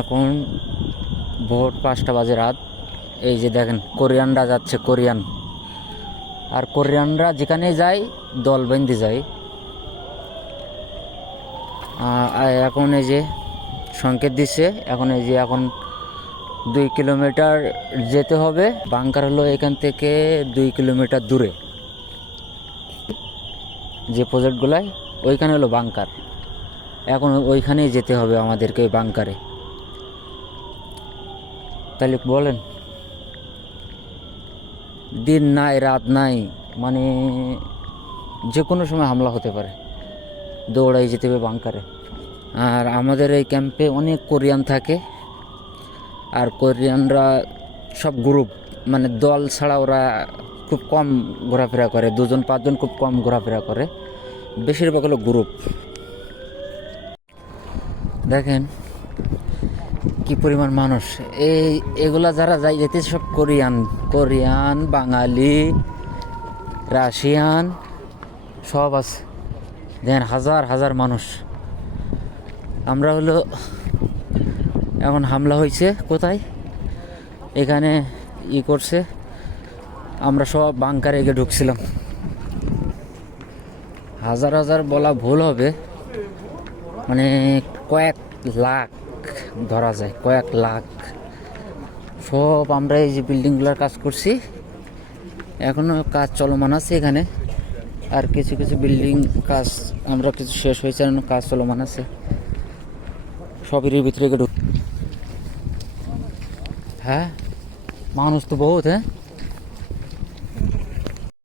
এখন ভোর 5টা বাজে রাত। এই যে দেখেন কোরিয়ানরা যাচ্ছে, কোরিয়ান। আর কোরিয়ানরা যেখানে যায় দল বেঁধে যায়। এখন এই যে সংকেত দিচ্ছে, এখন এই যে এখন 2 কিলোমিটার যেতে হবে। বাংকার হলো এখান থেকে 2 কিলোমিটার দূরে, যে প্রজেক্টগুলাই ওইখানে হলো বাংকার। এখন ওইখানেই যেতে হবে আমাদেরকে, ওই বাংকারে। তাহলে বলেন, দিন নাই রাত নাই, মানে যে কোনো সময় হামলা হতে পারে, দৌড়াই যেতে হবে বাংকারে। আর আমাদের এই ক্যাম্পে অনেক কোরিয়ান থাকে। আর কোরিয়ানরা সব গ্রুপ, মানে দল ছাড়া ওরা খুব কম ঘোরাফেরা করে, 2-5 জন খুব কম ঘোরাফেরা করে, বেশিরভাগ হলো গ্রুপ। দেখেন কি পরিমাণ মানুষ। এগুলা যারা যাই যেতে সব কোরিয়ান, বাঙালি, রাশিয়ান সব আছে। দেখেন হাজার হাজার মানুষ। আমরা হলো এখন হামলা হয়েছে কোথায়, এখানে করছে, আমরা সব বাংকারে গিয়ে ঢুকছিলাম। হাজার হাজার বলা ভুল হবে, মানে কয়েক লাখ ধরা যায়, কয়েক লাখ। সব আমরা এই যে বিল্ডিংগুলোর কাজ করছি, এখনও কাজ চলমান আছে এখানে। আর কিছু কিছু বিল্ডিং কাজ আমরা কিছু শেষ হয়েছে, কাজ চলমান আছে। সবের ভিতরে ঢুক। হ্যাঁ, মানুষ তো বহুত। হ্যাঁ।